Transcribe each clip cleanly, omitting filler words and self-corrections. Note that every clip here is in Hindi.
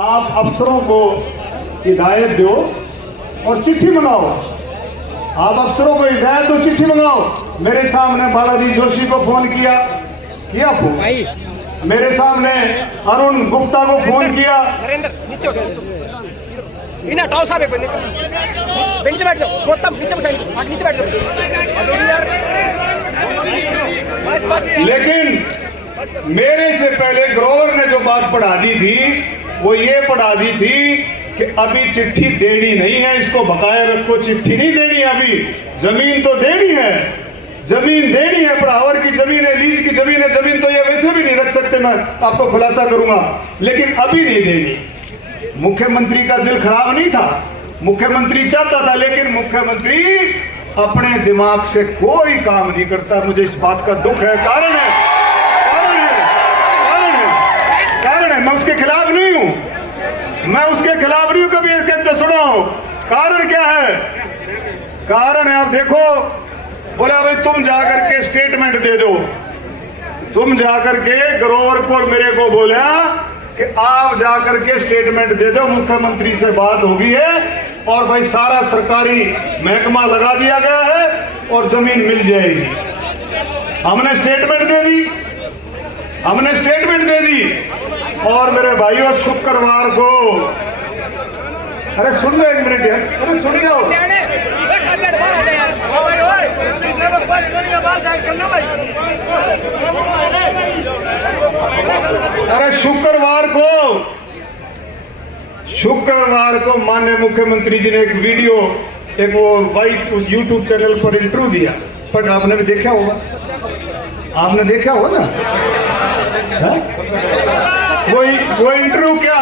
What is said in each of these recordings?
आप अफसरों को हिदायत दो और चिट्ठी मंगाओ। आप अफसरों को हिदायत दो, चिट्ठी मंगाओ। मेरे सामने बालाजी जोशी को फोन किया फोन, मेरे सामने अरुण गुप्ता को फोन किया। नरेंद्र नीचे हो गया, इन्हें हटाओ साहब, एक नीचे बैठ जाओ, गौतम नीचे बैठ, नीचे बैठ जाओ। लेकिन मेरे से पहले ग्रोवर ने जो बात पढ़ा दी थी वो ये पढ़ा दी थी कि अभी चिट्ठी देनी नहीं है, इसको बकाया रखो, चिट्ठी नहीं देनी। अभी जमीन तो देनी है, जमीन देनी है, बराबर की जमीन है, लीज की जमीन है। जमीन तो ये वैसे भी नहीं रख सकते, मैं आपको खुलासा करूंगा, लेकिन अभी नहीं देनी। मुख्यमंत्री का दिल खराब नहीं था, मुख्यमंत्री चाहता था, लेकिन मुख्यमंत्री अपने दिमाग से कोई काम नहीं करता। मुझे इस बात का दुख है। कारण है, मैं उसके खिलाफ नहीं हूं, मैं उसके खिलाफ नहीं हूं, कभी कहते सुना हो। कारण क्या है? कारण है, आप देखो, बोला भाई तुम जाकर के स्टेटमेंट दे दो। तुम जाकर के ग्रोवर को मेरे को बोला कि आप जाकर के स्टेटमेंट दे दो, मुख्यमंत्री से बात होगी है और भाई सारा सरकारी महकमा लगा दिया गया है और जमीन मिल जाएगी। हमने स्टेटमेंट दे दी, हमने स्टेटमेंट दे दी। और मेरे भाइयों, शुक्रवार को, अरे सुन लो एक मिनट यार, अरे सुन जाओ। अरे शुक्रवार को माननीय मुख्यमंत्री जी ने एक वीडियो, एक वो वाइट उस यूट्यूब चैनल पर इंटरव्यू दिया, पर आपने भी देखा होगा, आपने देखा होगा ना? वो इंटरव्यू क्या,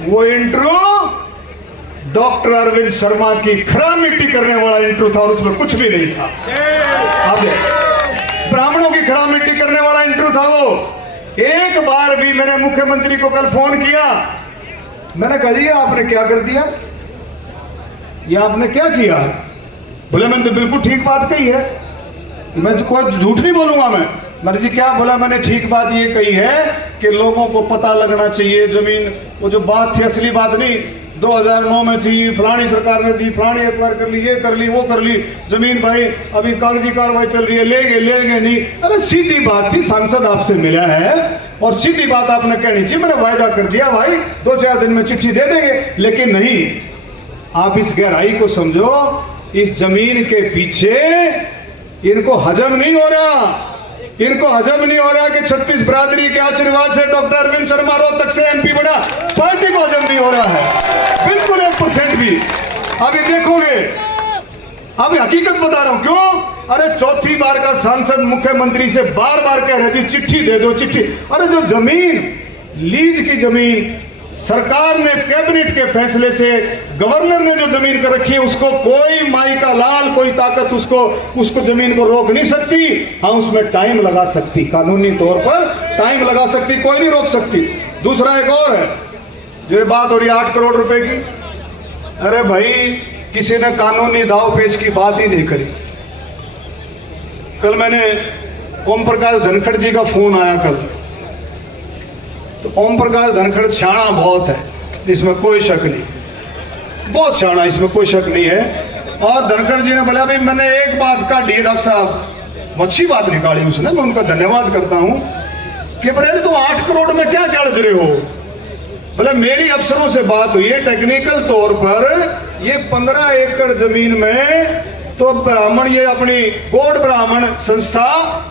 वो इंटरव्यू डॉक्टर अरविंद शर्मा की खरा मिट्टी करने वाला इंटरव्यू था और उसमें कुछ भी नहीं था। आप ब्राह्मणों की खरा मिट्टी करने वाला इंटरव्यू था वो। एक बार भी मैंने मुख्यमंत्री को कल फोन किया, मैंने कहा जी आपने क्या कर दिया, ये आपने क्या किया? बोले मैंने तो बिल्कुल ठीक बात कही है, मैं तो कोई झूठ नहीं बोलूंगा। मैंने जी क्या बोला? मैंने ठीक बात ये कही है कि लोगों को पता लगना चाहिए जमीन। वो जो बात थी असली बात नहीं, 2009 में थी, फलानी सरकार ने दी, फलानी एक्वायर कर ली, ये कर ली, वो कर ली, जमीन भाई अभी कागजी कार्रवाई चल रही है, लेंगे नहीं। अरे सीधी बात थी, सांसद आपसे मिला है और सीधी बात आपने कहनी चाहिए। मैंने वायदा कर दिया भाई 2-4 दिन में चिट्ठी दे देंगे, लेकिन नहीं। आप इस गहराई को समझो, इस जमीन के पीछे इनको हजम नहीं हो रहा, इनको हजम नहीं हो रहा कि 36 बरादरी के आशीर्वाद से डॉक्टर अरविंद शर्मा रोहतक से एमपी बना, पार्टी को हजम नहीं हो रहा है बिल्कुल 1% भी। अभी देखोगे, अभी हकीकत बता रहा हूं क्यों। अरे चौथी बार का सांसद मुख्यमंत्री से बार बार कह रहे थे चिट्ठी दे दो, चिट्ठी। अरे जो जमीन, लीज की जमीन, सरकार ने कैबिनेट के फैसले से गवर्नर ने जो जमीन कर रखी है, उसको कोई माई का लाल, कोई ताकत उसको जमीन को रोक नहीं सकती। हाँ, उसमें टाइम लगा सकती, कानूनी तौर पर टाइम लगा सकती, कोई नहीं रोक सकती। दूसरा एक और है, जो बात हो रही है 8 करोड़ रुपए की। अरे भाई, किसी ने कानूनी दाव पेच की बात ही नहीं करी। कल मैंने ओम प्रकाश धनखड़ जी का फोन आया कल, तो ओम प्रकाश धनखड़ शाना बहुत है, इसमें कोई शक नहीं, बहुत शाना, इसमें कोई शक नहीं है। और धनखड़ जी ने बोला भाई मैंने एक बात काटी है, डॉक्टर साहब अच्छी बात निकाली उसने, मैं उनका धन्यवाद करता हूं कि बोले तुम 8 करोड़ में क्या क्या लग रहे हो। बोले मेरी अफसरों से बात हुई है, टेक्निकल तौर पर ये 15 एकड़ जमीन में तो ब्राह्मण, ये अपनी गौड़ ब्राह्मण संस्था,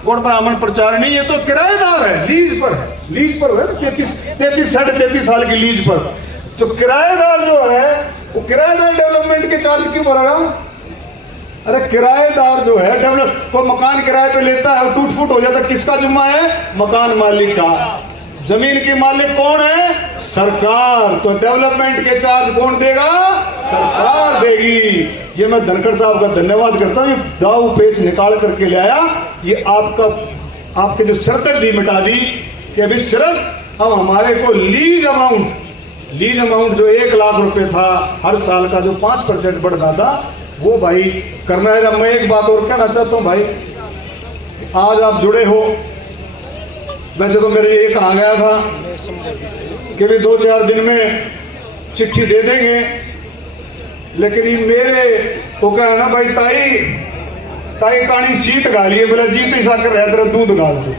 गौड़ ब्राह्मण प्रचारणी, ये तो किराएदार है, लीज पर है, लीज पर है, 33 साल की लीज पर। तो किराएदार जो है वो किराएदार डेवलपमेंट के चार्ज क्यों भरेगा? अरे किराएदार जो है, डेवलप को मकान किराए पे लेता है, टूट फूट हो जाता, किसका जिम्मा है? मकान मालिक का। जमीन की मालिक कौन है? सरकार। तो डेवलपमेंट के चार्ज कौन देगा? सरकार देगी। ये मैं धनखड़ साहब का धन्यवाद करता हूँ, ये दाव पेच निकाल करके ले आया। ये आपके जो सरदर्दी मिटा दी कि अभी सिर्फ अब हमारे को लीज अमाउंट जो 1 लाख रुपए था हर साल का, जो 5% बढ़ता था, वो भाई करना है। मैं एक बात और कहना चाहता हूँ भाई, आज आप जुड़े हो, वैसे तो मेरे ये कहा गया था कि भी 2-4 दिन में चिट्ठी दे देंगे, लेकिन ये मेरे को कहा ना भाई ताई कानी सीट गालिए, बोला जीत ही साकर रह तेरा दूध गाल दो।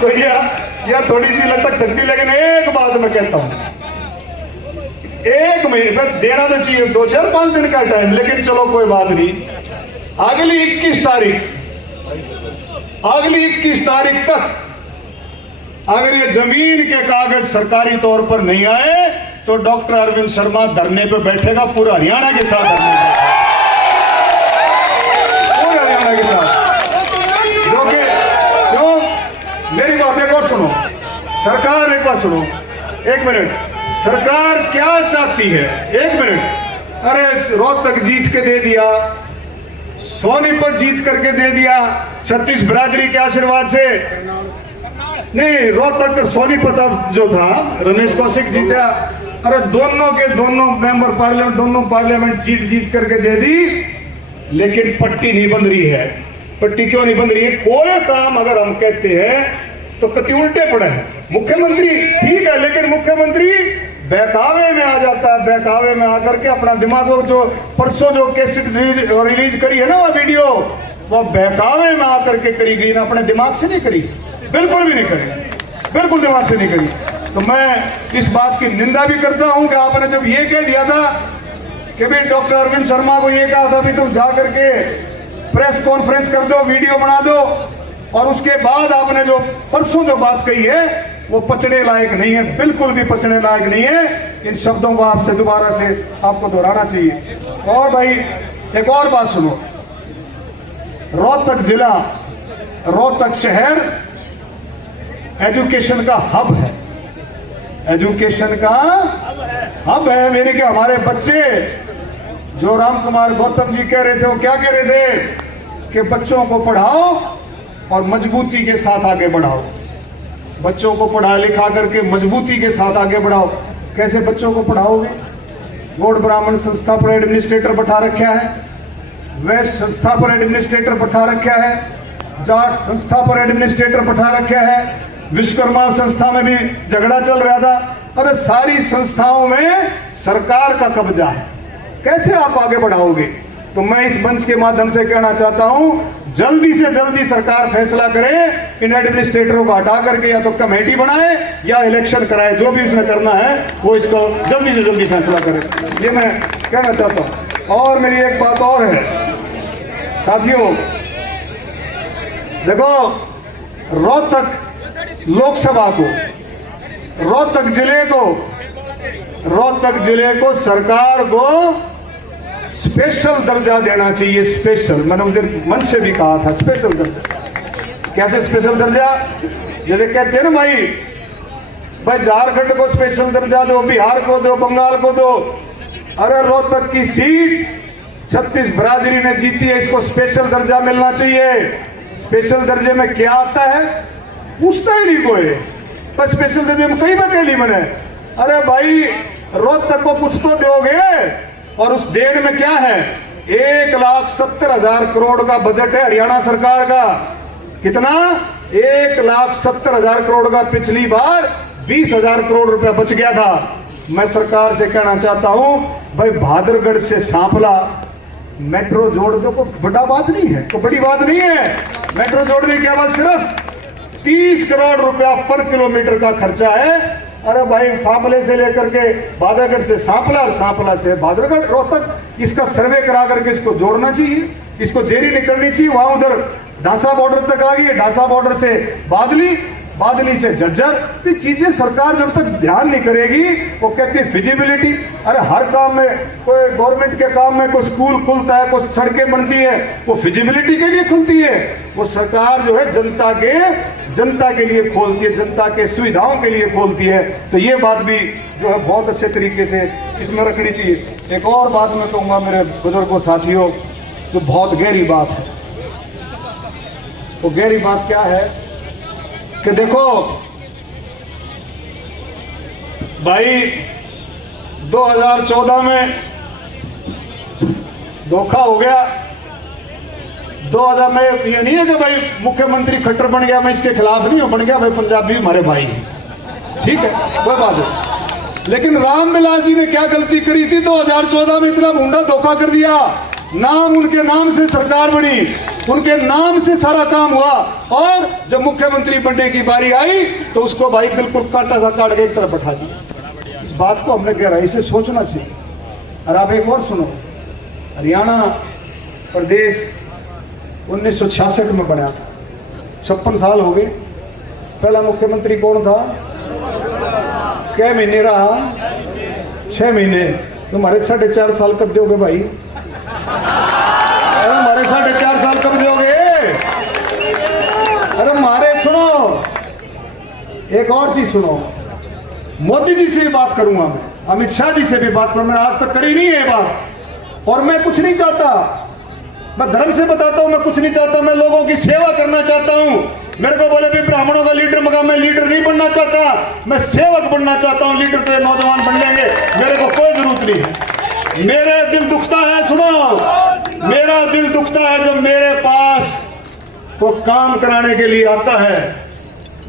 तो यह थोड़ी सी लटक सकती, लेकिन एक बात मैं कहता हूं, 1 महीने में देना तो चाहिए, 2-4-5 दिन का टाइम, लेकिन चलो कोई बात नहीं। अगली 21 तारीख तक अगर ये जमीन के कागज सरकारी तौर पर नहीं आए तो डॉक्टर अरविंद शर्मा धरने पे बैठेगा, पूरा हरियाणा के साथ पूरे हरियाणा के साथ। जो कि क्यों, मेरी बात एक और सुनो, सरकार एक बात सुनो, 1 मिनट, सरकार क्या चाहती है, 1 मिनट। अरे रोहतक जीत के दे दिया, सोनीपत जीत करके दे दिया, 36 बिरादरी के आशीर्वाद से नहीं, रोहतक और सोनीपत अब जो था रमेश कौशिक जीता। अरे दोनों के दोनों मेंबर पार्लियामेंट, दोनों पार्लियामेंट जीत करके दे दी, लेकिन पट्टी नहीं बंध रही है। पट्टी क्यों नहीं बंध रही है? कोई काम अगर हम कहते हैं तो कति उल्टे पड़े हैं। मुख्यमंत्री ठीक है, लेकिन मुख्यमंत्री बहकावे में आ जाता है, बहकावे में आकर के अपना दिमाग को, जो परसों जो कैसेट रिलीज करी है ना वो वीडियो, वो बहकावे में आकर के करी गई ना, अपने दिमाग से नहीं करी, बिल्कुल भी नहीं करी, बिल्कुल दिमाग से नहीं करी। तो मैं इस बात की निंदा भी करता हूं कि आपने जब ये कह दिया था कि भाई डॉक्टर अरविंद शर्मा को ये कहा था भी तुम जा करके प्रेस कॉन्फ्रेंस कर दो, वीडियो बना दो, और उसके बाद आपने जो परसों जो बात कही है वो पचने लायक नहीं है, बिल्कुल भी पचने लायक नहीं है। इन शब्दों को आपसे दोबारा से आपको दोहराना चाहिए। और भाई एक और बात सुनो, रोहतक जिला, रोहतक शहर एजुकेशन का हब है, एजुकेशन का हब है। मेरे के हमारे बच्चे जो राम कुमार गौतम जी कह रहे थे, वो क्या कह रहे थे कि बच्चों को पढ़ाओ और मजबूती के साथ आगे बढ़ाओ, बच्चों को पढ़ा लिखा करके मजबूती के साथ आगे बढ़ाओ। कैसे बच्चों को पढ़ाओगे? गौड़ ब्राह्मण संस्था पर एडमिनिस्ट्रेटर बैठा रखा है, वैश्य संस्था पर एडमिनिस्ट्रेटर बैठा रखा है, जाट संस्था पर एडमिनिस्ट्रेटर बैठा रखा है, विश्वकर्मा संस्था में भी झगड़ा चल रहा था। अरे सारी संस्थाओं में सरकार का कब्जा है, कैसे आप आगे बढ़ाओगे? तो मैं इस मंच के माध्यम से कहना चाहता हूं, जल्दी से जल्दी सरकार फैसला करे, इन एडमिनिस्ट्रेटरों को हटा करके या तो कमेटी बनाए या इलेक्शन कराए, जो भी उसने करना है वो इसको जल्दी से जल्दी फैसला करे, ये मैं कहना चाहता हूं। और मेरी एक बात और है साथियों, देखो रोहतक लोकसभा को, रोहतक जिले को सरकार को स्पेशल दर्जा देना चाहिए। स्पेशल, मैंने उस दिन मन से भी कहा था, स्पेशल दर्जा। कैसे स्पेशल दर्जा? जैसे कहते हैं ना भाई झारखंड को स्पेशल दर्जा दो, बिहार को दो, बंगाल को दो। अरे रोहतक की सीट 36 बिरादरी ने जीती है, इसको स्पेशल दर्जा मिलना चाहिए। स्पेशल दर्जे में क्या आता है पूछता ही नहीं कोई, पर स्पेशल दर्जे में कई बार ली मैंने। अरे भाई रोहतक को कुछ तो दोगे, और उस देन में क्या है? 1,70,000 करोड़ का बजट है हरियाणा सरकार का। कितना? 1,70,000 करोड़ का। पिछली बार 20,000 करोड़ रुपया बच गया था। मैं सरकार से कहना चाहता हूं भाई, भादरगढ़ से सांपला मेट्रो जोड़ दो, कोई बड़ा बात नहीं है, कोई बड़ी बात नहीं है। मेट्रो जोड़ने के बाद सिर्फ 30 करोड़ रुपया पर किलोमीटर का खर्चा है। अरे भाई सांपले से लेकर के भादरगढ़ से सांपला और सांपला से भादरगढ़ रोहतक, इसका सर्वे करा करके इसको जोड़ना चाहिए, इसको देरी नहीं करनी चाहिए। वहां उधर ढांसा बॉर्डर तक आ गई, ढांसा बॉर्डर से बादली, बादली से झज्जर। तो चीजें सरकार जब तक ध्यान नहीं करेगी, वो कहती है फिजिबिलिटी। अरे हर काम में, कोई गवर्नमेंट के काम में कोई स्कूल खुलता है, कोई सड़कें बनती है, वो फिजिबिलिटी के लिए खुलती है। वो सरकार जो है जनता के लिए खोलती है, जनता के सुविधाओं के लिए खोलती है। तो ये बात भी जो है बहुत अच्छे तरीके से इसमें रखनी चाहिए। एक और बात मैं कहूँगा मेरे बुजुर्गों साथियों, जो बहुत गहरी बात है। वो गहरी बात क्या है कि देखो भाई 2014 में धोखा हो गया। 2000 में ये नहीं है कि भाई मुख्यमंत्री खट्टर बन गया, मैं इसके खिलाफ नहीं हूं, बन गया भाई, पंजाबी हमारे भाई। ठीक है, वह बात है। लेकिन रामविलास जी ने क्या गलती करी थी? 2014 में इतना भूंडा धोखा कर दिया, नाम उनके नाम से सरकार बनी, उनके नाम से सारा काम हुआ, और जब मुख्यमंत्री बनने की बारी आई तो उसको भाई बिल्कुल काटा सा काट के एक तरफ बैठा दिया। इस बात को हमने गहराई से सोचना चाहिए। और आप एक और सुनो, हरियाणा प्रदेश 1966 में बना था, 56 साल हो गए। पहला मुख्यमंत्री कौन था? क्या महीने रहा? 6 महीने। तुम्हारे 4.5 साल कब दोगे भाई? अरे हमारे 4.5 साल कब दोगे? अरे हमारे सुनो, एक और चीज सुनो, मोदी जी से भी बात करूंगा मैं, अमित शाह जी से भी बात करूंगा। मैंने आज तक करी नहीं है बात, और मैं कुछ नहीं चाहता, मैं धर्म से बताता हूं, मैं कुछ नहीं चाहता, मैं लोगों की सेवा करना चाहता हूं। मेरे को बोले भी ब्राह्मणों का लीडर, मगर मैं लीडर नहीं बनना चाहता, मैं सेवक बनना चाहता हूं। लीडर तो ये नौजवान बन लेंगे, मेरे को कोई जरूरत नहीं है। मेरा दिल दुखता है, सुनो, मेरा दिल दुखता है जब मेरे पास वो काम कराने के लिए आता है,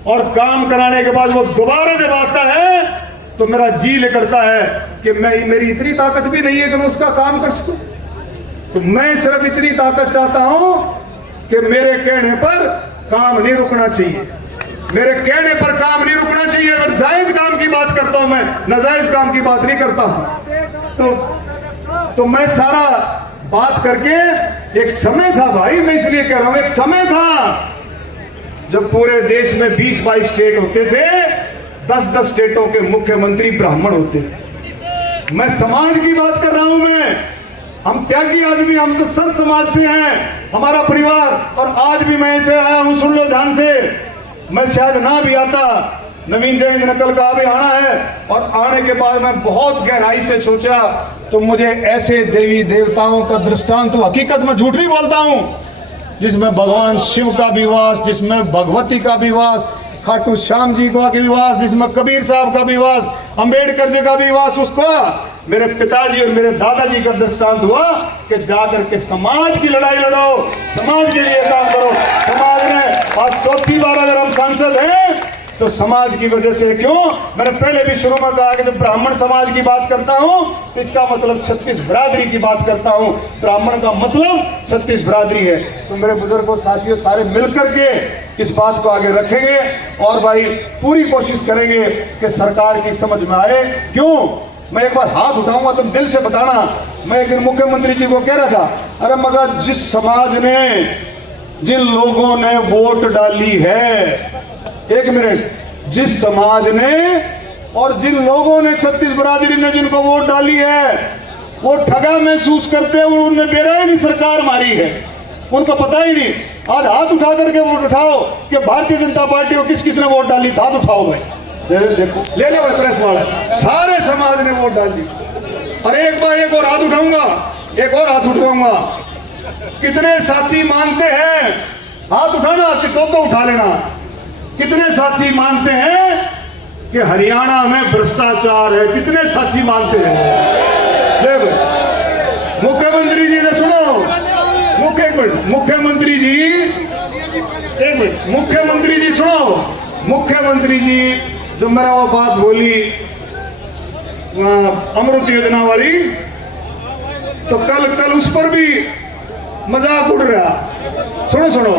और काम कराने के बाद वो दोबारा जब आता है तो मेरा जी निकलता है कि मेरी इतनी ताकत भी नहीं है कि मैं उसका काम कर सकूं। तो मैं सिर्फ इतनी ताकत चाहता हूं कि मेरे कहने पर काम नहीं रुकना चाहिए, मेरे कहने पर काम नहीं रुकना चाहिए। अगर जायज काम की बात करता हूं मैं, नाजायज काम की बात नहीं करता हूं। तो मैं सारा बात करके, एक समय था भाई, मैं इसलिए कह रहा हूं, एक समय था जब पूरे देश में 20-22 स्टेट होते थे, 10-10 स्टेटों के मुख्यमंत्री ब्राह्मण होते थे। मैं समाज की बात कर रहा हूं। मैं, हम त्यागी आदमी, हम तो संत समाज से हैं, हमारा परिवार, और आज भी मैं ऐसे आया हूं, सुन लो ध्यान से, मैं शायद ना भी आता, नवीन जैन ने कल कहा भी आना है, और आने के बाद मैं बहुत गहराई से सोचा तो मुझे ऐसे देवी देवताओं का दृष्टांत, हकीकत में झूठ नहीं बोलता हूं, जिसमें भगवान शिव का भी वास, जिसमें भगवती का भी वास, खाटू श्याम जी का भी वास, जिसमें कबीर साहब का भी वास, अंबेडकर जी का भी वास, उसको मेरे पिताजी और मेरे दादाजी का दृष्टांत हुआ कि जाकर के समाज की लड़ाई लड़ो, समाज के लिए काम करो। समाज में आज 4थी बार अगर हम सांसद हैं तो समाज की वजह से। क्यों? मैंने पहले भी शुरू में कहा कि जब ब्राह्मण समाज की बात करता हूं तो इसका मतलब 36 बिरादरी की बात करता हूं। ब्राह्मण का मतलब 36 बिरादरी है। तो मेरे बुजुर्गों, साथियों, सारे मिलकर के इस बात को आगे रखेंगे, और भाई पूरी कोशिश करेंगे कि सरकार की समझ में आए। क्यों? मैं एक बार हाथ उठाऊंगा तुम दिल से बताना। मैं एक दिन मुख्यमंत्री जी को कह रहा था, अरे मगर जिस समाज ने, जिन लोगों ने वोट डाली है, एक मिनट, जिस समाज ने और जिन लोगों ने 36 बिरादरी ने जिनको वोट डाली है, वो ठगा महसूस करते हैं, उन्होंने बेरहमी सरकार मारी है, उनको पता ही नहीं। आज हाथ उठा करके वोट उठाओ कि भारतीय जनता पार्टी को किस किस ने वोट डाली, हाथ उठाओ भाई, देखो, ले लो भाई प्रेस वाला, सारे समाज ने वोट डाल दी। और एक बार एक और हाथ उठाऊंगा, एक और हाथ उठाऊंगा। कितने साथी मानते हैं, हाथ उठाना, सिर्फ तो उठा लेना, कितने साथी मानते हैं कि हरियाणा में भ्रष्टाचार है? कितने साथी मानते हैं? मुख्यमंत्री जी ने सुनो, मुख्यमंत्री जी, एक मिनट, मुख्यमंत्री जी सुनो, मुख्यमंत्री जी जो मेरा वो बात बोली अमृत योजना वाली, तो कल उस पर भी मजाक उड़ रहा। सुनो,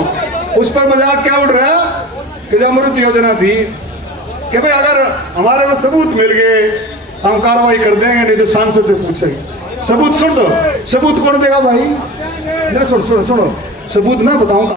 उस पर मजाक क्या उड़ रहा कि जो अमृत योजना थी कि भाई अगर हमारे को सबूत मिल गए हम कार्रवाई कर देंगे, नहीं तो सांसद से पूछेंगे। सबूत सुन दो, सबूत कौन देगा भाई? सुनो, सबूत मैं बताऊं।